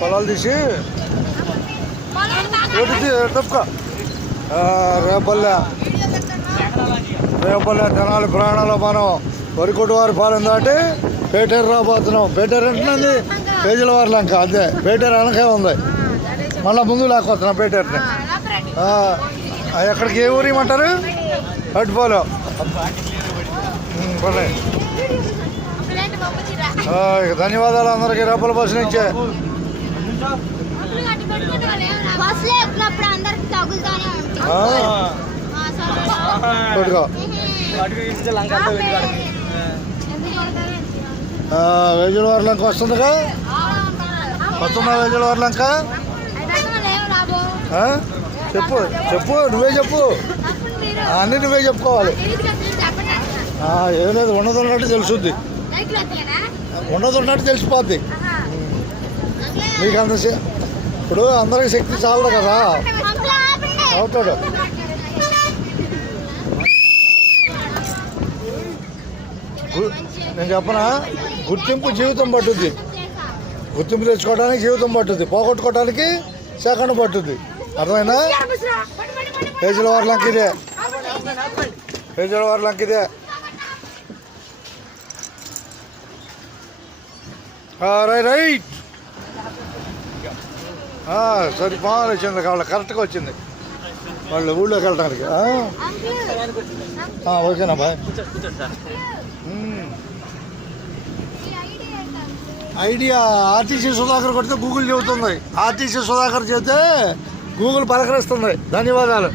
పొలాలు తీసి తప్ప రేపల్లె తెనాలి ప్రయాణంలో మనం వరికొట్టు వారి పాలెం దాటి పేటేరు రాబోతున్నాం. పేటేరు అంటున్నది పేజీల వారి లంక, అదే పేటేరు వెనకే ఉంది. మళ్ళీ ముందు లేకపోతున్నాం పేటేరుని. ఎక్కడికి ఏ ఊరు ఇవ్వమంటారు? అటుపోలో ధన్యవాదాలు అందరికి. రేపల బస్సు నుంచే వేజులవారి లంక వస్తుందిగా. వస్తుందా వేజులవారి లంక? చెప్పు చెప్పు, నువ్వే చెప్పు, అన్నీ నువ్వే చెప్పుకోవాలి. ఏం లేదు, ఉన్నది ఉన్నట్టు తెలుసుద్ది, ఉన్నది ఉన్నట్టు తెలిసిపోద్ది. నీకు అంత ఇప్పుడు అందరికి శక్తి చాలదు కదా, అవుతాడు. నేను చెప్పనా, గుర్తింపు జీవితం పట్టుద్ది. గుర్తింపు తెచ్చుకోవడానికి జీవితం పట్టుద్ది, పోగొట్టుకోవడానికి సెకండ్ పట్టుద్ది. అర్థమైనా? పేజీల వారి లంక ఇదే, పేజీల వారి లంక ఇదే. రైట్ సరే, బాగా వచ్చింది కావాలి, కరెక్ట్గా వచ్చింది వాళ్ళు ఊళ్ళోకి వెళ్ళడానికి. ఓకేనా బాయ్. ఐడియా ఆర్టీసీ సుధాకర్ కొడితే గూగుల్ చెబుతుంది, ఆర్టీసీ సుధాకర్ చెబితే గూగుల్ పలకరిస్తుంది. ధన్యవాదాలు.